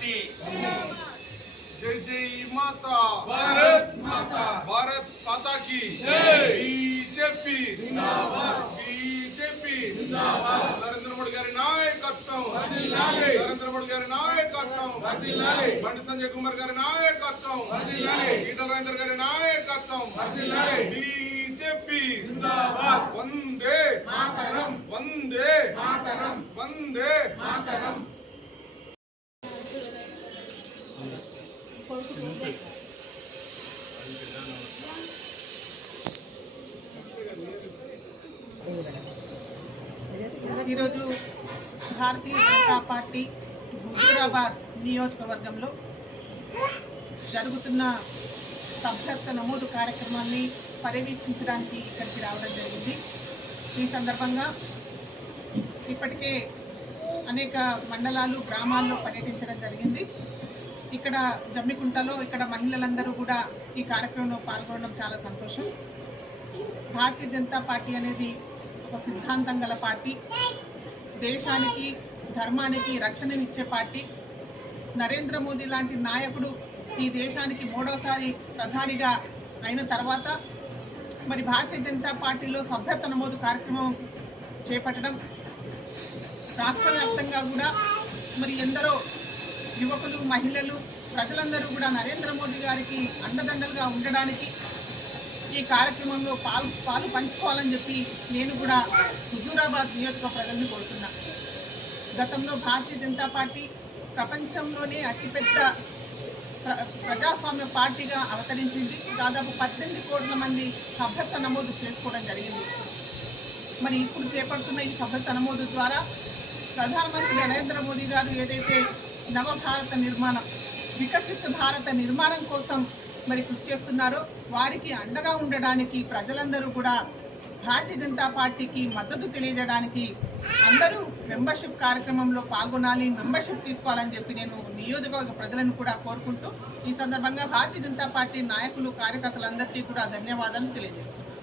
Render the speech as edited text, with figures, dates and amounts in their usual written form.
Party. जय जय माता भारत माता, भारत माता की जय। बीजेपी जिंदाबाद, बीजेपी जिंदाबाद। नरेंद्र मोदी गारी नायकत्వం వర్ధిల్లాలి, नरेंद्र मोदी गारी नायकत्వం వర్ధిల్లాలి, బండి సంజయ్ కుమార్ గారి నాయకత్వం వర్ధిల్లాలి, ఈటల రాజేందర్ గారి నాయకత్వం వర్ధిల్లాలి। बीजेपी जिंदाबाद, वंदे मातरम, वंदे मातरम, वंदे मातरम। ఈరోజు భారతీయ జనతా పార్టీ హుజూరాబాద్ నియోజకవర్గంలో జరుగుతున్న సభ్యత్వ నమోదు కార్యక్రమాన్ని పర్యవేక్షించడానికి ఇక్కడికి రావడం జరిగింది. ఈ సందర్భంగా ఇప్పటికే అనేక మండలాలు గ్రామాల్లో పర్యటించడం జరిగింది. ఇక్కడ జమ్మికుంటలో ఇక్కడ మహిళలందరూ కూడా ఈ కార్యక్రమంలో పాల్గొనడం చాలా సంతోషం. భారతీయ జనతా పార్టీ అనేది ఒక సిద్ధాంతం గల పార్టీ, దేశానికి ధర్మానికి రక్షణనిచ్చే పార్టీ. నరేంద్ర మోదీ లాంటి నాయకుడు ఈ దేశానికి మూడోసారి ప్రధానిగా అయిన తర్వాత మరి భారతీయ జనతా పార్టీలో సభ్యత్వ నమోదు కార్యక్రమం చేపట్టడం, రాష్ట్ర వ్యాప్తంగా కూడా మరి ఎందరో యువకులు మహిళలు ప్రజలందరూ కూడా నరేంద్ర మోదీ గారికి అండదండలుగా ఉండడానికి ఈ కార్యక్రమంలో పాలు పంచుకోవాలని చెప్పి నేను కూడా హుజూరాబాద్ నియోజకవర్గ ప్రజల్ని కోరుతున్నా. గతంలో భారతీయ జనతా పార్టీ ప్రపంచంలోనే అతిపెద్ద ప్రజాస్వామ్య పార్టీగా అవతరించింది. దాదాపు 18 కోట్ల మంది సభ్యత్వ నమోదు చేసుకోవడం జరిగింది. మరి ఇప్పుడు చేపడుతున్న ఈ సభ్యత్వ నమోదు ద్వారా ప్రధానమంత్రి నరేంద్ర మోదీ గారు ఏదైతే నవభారత నిర్మాణం, వికసిత భారత నిర్మాణం కోసం మరి కృషి చేస్తున్నారో వారికి అండగా ఉండడానికి ప్రజలందరూ కూడా భారతీయ జనతా పార్టీకి మద్దతు తెలియజేయడానికి అందరూ మెంబర్షిప్ కార్యక్రమంలో పాల్గొనాలి, మెంబర్షిప్ తీసుకోవాలని చెప్పి నేను నియోజకవర్గ ప్రజలను కూడా కోరుకుంటూ ఈ సందర్భంగా భారతీయ జనతా పార్టీ నాయకులు కార్యకర్తలందరికీ కూడా ధన్యవాదాలు తెలియజేస్తున్నాను.